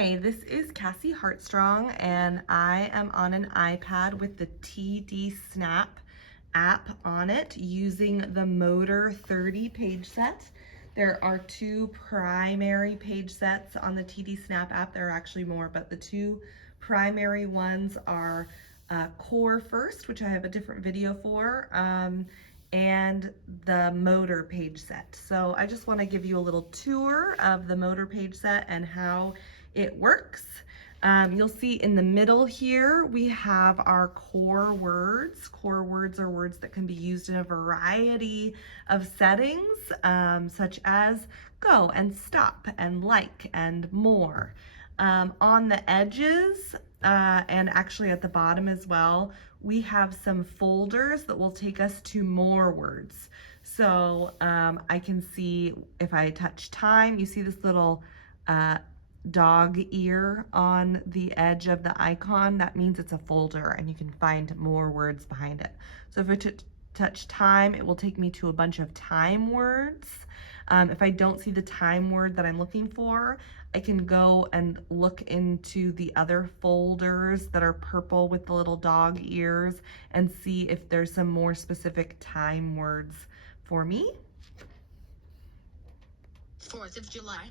Hi, this is Cassie Hartstrong, and I am on an iPad with the TD Snap app on it using the Motor 30 page set. There are two primary page sets on the TD Snap app. There are actually more, but the two primary ones are Core First, which I have a different video for, and the Motor page set. So I just want to give you a little tour of the Motor page set and how it works. You'll see in the middle here we have our core words. Core words are words that can be used in a variety of settings, such as go and stop and like and more. On the edges and actually at the bottom as well, we have some folders that will take us to more words. So I can see if I touch time, you see this little dog ear on the edge of the icon. That means it's a folder and you can find more words behind it. So if I touch time, it will take me to a bunch of time words. If I don't see the time word that I'm looking for, I can go and look into the other folders that are purple with the little dog ears and see if there's some more specific time words for me. 4th of July.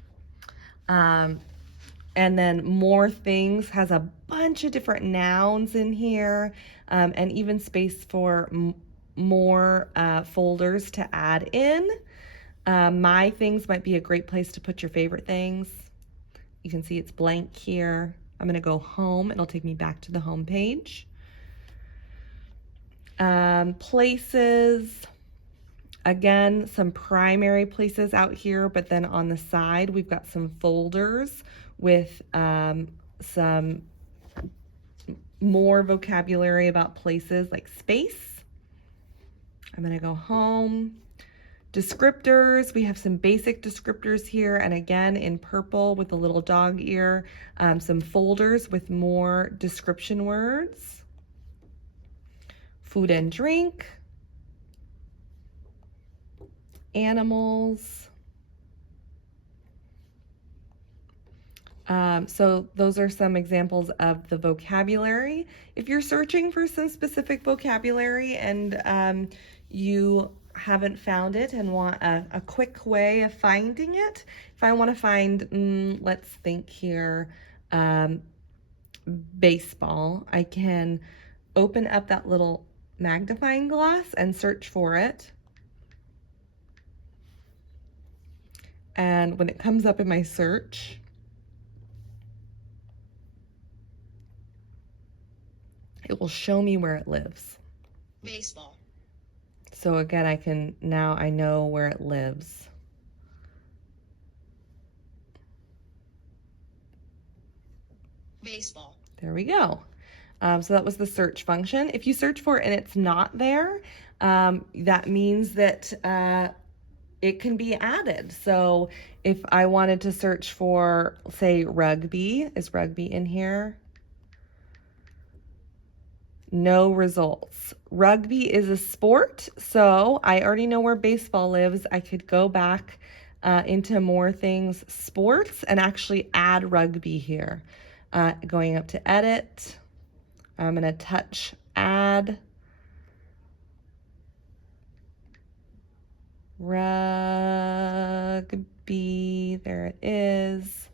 And then more things has a bunch of different nouns in here, and even space for more folders to add in. My things might be a great place to put your favorite things. You can see it's blank here. I'm gonna go home. It'll take me back to the home page. Places. Again, some primary places out here, but then on the side, we've got some folders with some more vocabulary about places like space. I'm gonna go home. Descriptors, we have some basic descriptors here, and again in purple with a little dog ear, some folders with more description words. Food and drink. Animals. So those are some examples of the vocabulary. If you're searching for some specific vocabulary and you haven't found it and want a quick way of finding it, if I want to find, let's think here, baseball, I can open up that little magnifying glass and search for it. And when it comes up in my search, it will show me where it lives. Baseball. So again, I know where it lives. Baseball. There we go. So that was the search function. If you search for it and it's not there, that means that it can be added. So if I wanted to search for, say, rugby, is rugby in here? No results. Rugby is a sport, so I already know where baseball lives. I could go back into more things, sports, and actually add rugby here. Going up to edit, I'm gonna touch add. Rugby, there it is.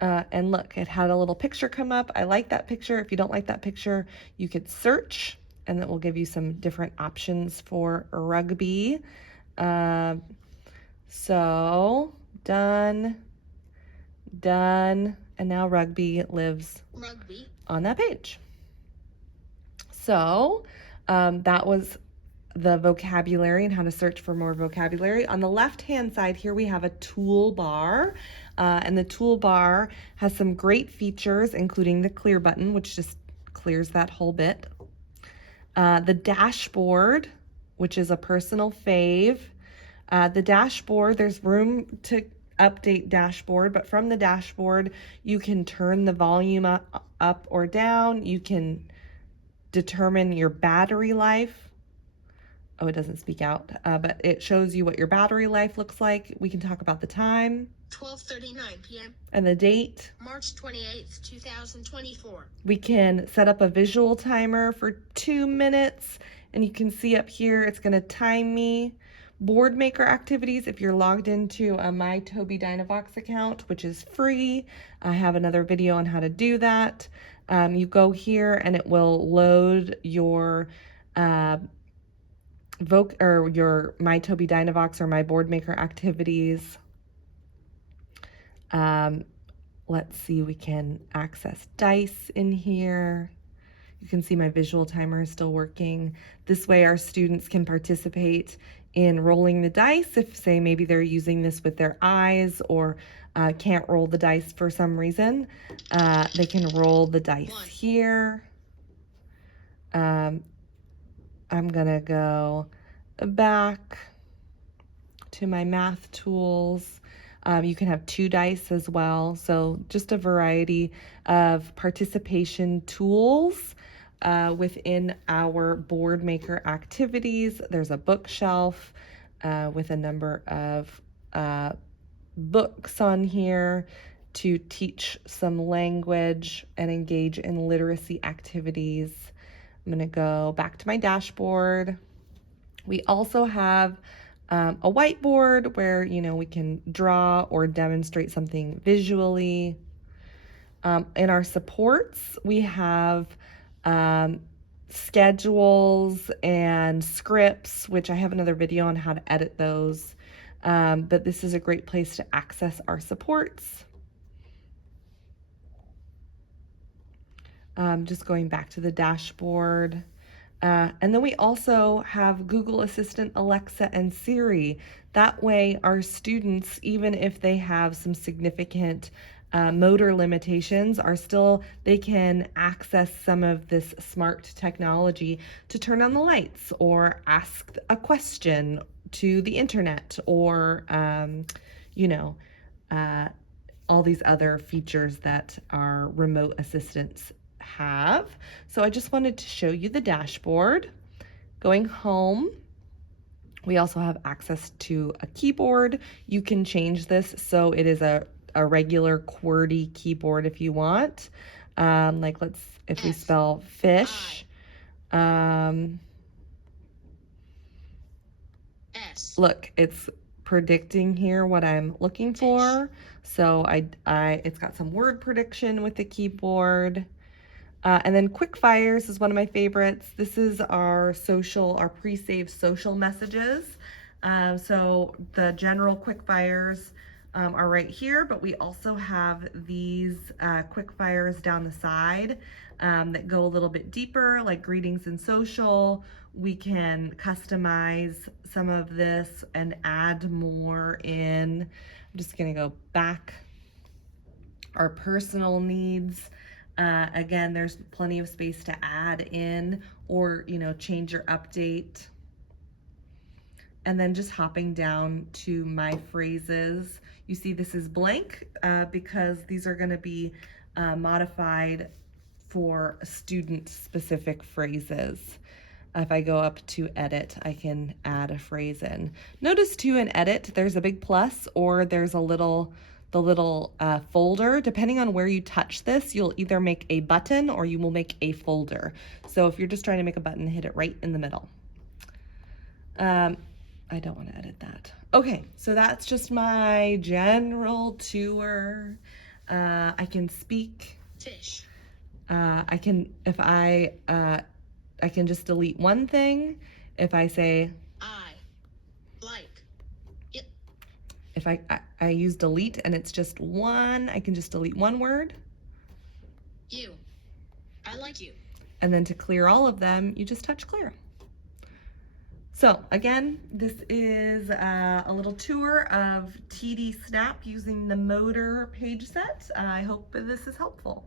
And look, it had a little picture come up. I like that picture. If you don't like that picture, you could search and that will give you some different options for rugby. So done, and now rugby lives on that page. So that was the vocabulary and how to search for more vocabulary. On the left-hand side here, we have a toolbar, and the toolbar has some great features, including the clear button, which just clears that whole bit. The dashboard, which is a personal fave. The dashboard, there's room to update dashboard, but from the dashboard, you can turn the volume up or down. You can determine your battery life. Oh, it doesn't speak out, but it shows you what your battery life looks like. We can talk about the time. 12:39 p.m. And the date. March 28th, 2024. We can set up a visual timer for 2 minutes, and you can see up here it's going to time me. Board maker activities, if you're logged into a My Toby Dynavox account, which is free, I have another video on how to do that. You go here and it will load your your My Toby Dynavox or My Board Maker activities. Let's see, we can access dice in here. You can see my visual timer is still working. This way our students can participate in rolling the dice if, say, maybe they're using this with their eyes or can't roll the dice for some reason. They can roll the dice here. I'm gonna go back to my math tools. You can have 2 dice as well. So just a variety of participation tools within our board maker activities. There's a bookshelf with a number of books on here to teach some language and engage in literacy activities. I'm going to go back to my dashboard. We also have a whiteboard where, we can draw or demonstrate something visually. In our supports, we have schedules and scripts, which I have another video on how to edit those. But this is a great place to access our supports. Just going back to the dashboard. And then we also have Google Assistant, Alexa, and Siri. That way our students, even if they have some significant motor limitations, they can access some of this smart technology to turn on the lights or ask a question to the internet or, all these other features that our remote assistants have. So I just wanted to show you the dashboard. Going home, we also have access to a keyboard. You can change this so it is a regular QWERTY keyboard if you want. If we spell fish, look, it's predicting here what I'm looking for. So it's got some word prediction with the keyboard. And then quick fires is one of my favorites. This is our pre-saved social messages. So the general quick fires are right here, but we also have these quick fires down the side that go a little bit deeper, like greetings and social. We can customize some of this and add more in. I'm just gonna go back. Our personal needs. Again, there's plenty of space to add in or, change your update. And then just hopping down to my phrases. You see this is blank because these are going to be modified for student-specific phrases. If I go up to edit, I can add a phrase in. Notice too in edit, there's a big plus or there's the little folder. Depending on where you touch this, you'll either make a button or you will make a folder. So if you're just trying to make a button, hit it right in the middle. I don't want to edit that. Okay, so that's just my general tour. I can speak. Fish. I can just delete one thing. If I say if I use delete and it's just one, I can just delete one word. You. I like you. And then to clear all of them, you just touch clear. So again, this is a little tour of TD Snap using the motor page set. I hope this is helpful.